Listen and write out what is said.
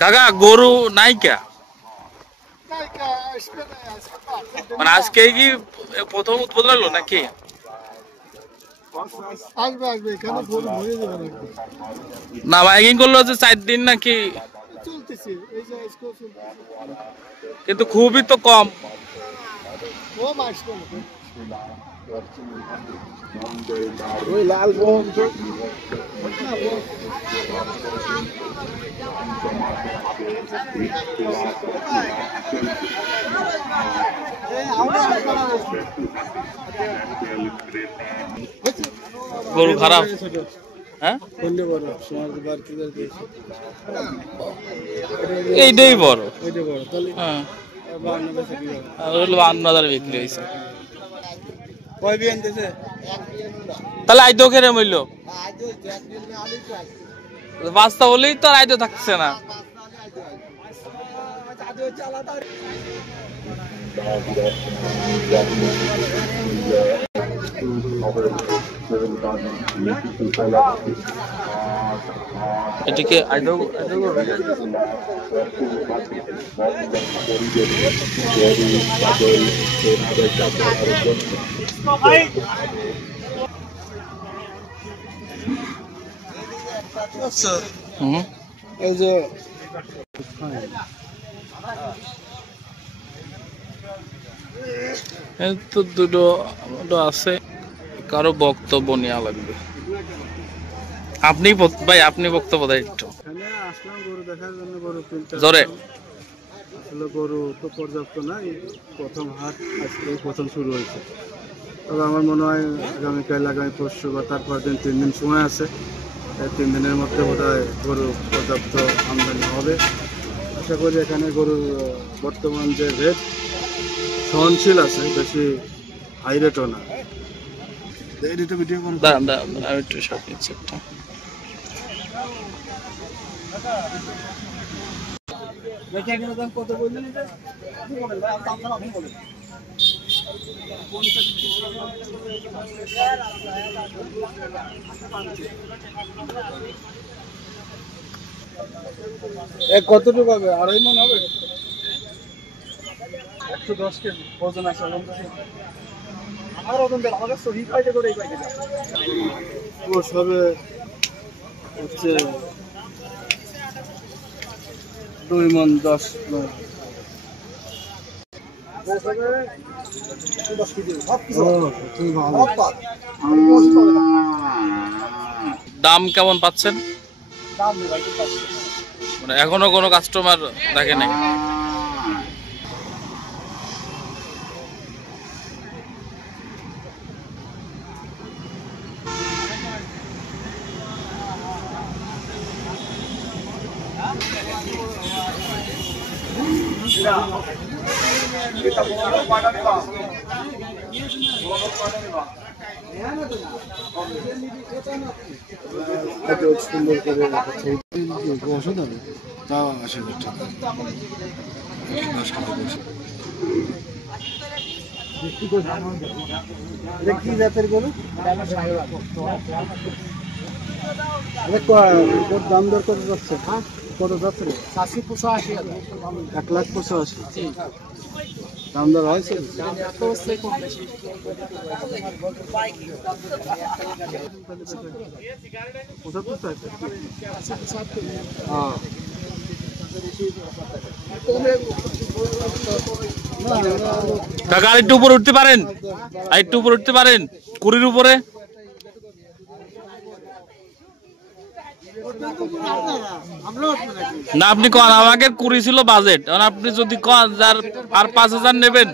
কাকা গরু নাই কে? মানে আজকে কি প্রথম উদ্বোধন হলো নাকি? না মাইকিং করলো যে 4 দিন নাকি কিন্তু খুবই তো কম। ওই লাল বোম গরু খারাপ। হ্যাঁ এইটাই বড়। হ্যাঁ 52,000 বিক্রি হয়েছে। তাহলে আইতো কেরে মইল বাস্তা বলেই তো আইতো থাকছে না। এটিকে আইতো এই যে তো দুটো আছে, কারো বক্তব্য নেওয়া লাগবে। আপনি ভাই আপনি বক্তব্য দেয় একটু আসলাম গরু দেখার জন্য। গরু কিনতে জোরে। আসলে গরু তো পর্যাপ্ত নাই, প্রথম হাট আজকে প্রথম শুরু হয়েছে। তবে আমার মনে হয় আগামীকাল আগামী পরশু বা তারপর দিন 3 দিন সময় আছে। এই 3 দিনের মধ্যে বোধহয় গরু পর্যাপ্ত আমদানি হবে। আশা করি এখানে গরুর বর্তমান যে রেট সহনশীল আছে, বেশি হাই রেটও না। ভিডিও আমি একটু শর্ট নিচ্ছি একটা। কত বললেন? কতটুকু হবে? 2.5 মণ হবে? 110 কেজি ওজন আছে। আমার ওজন দেন, আমাকে সহি পাইতে করে এই পাইতে ও সবে হচ্ছে 2 মণ 10 দাম কেমন পাচ্ছেন? মানে এখনো কোনো কাস্টমার দেখে নাই? সুন্দর করে ওষুধ হবে তাও 80,000 টাকা। কি জাতের গরু? দাম দর কত যাচ্ছে? কত যাচ্ছে? 1,85,000। দাম দর হয়েছে? কাকা একটু উপরে উঠতে পারেন? একটু উপরে উঠতে পারেন? কুড়ির উপরে। না আপনি কন, আমাকে 20 ছিল বাজেট, আপনি যদি কন যার আর 5,000 নেবেন।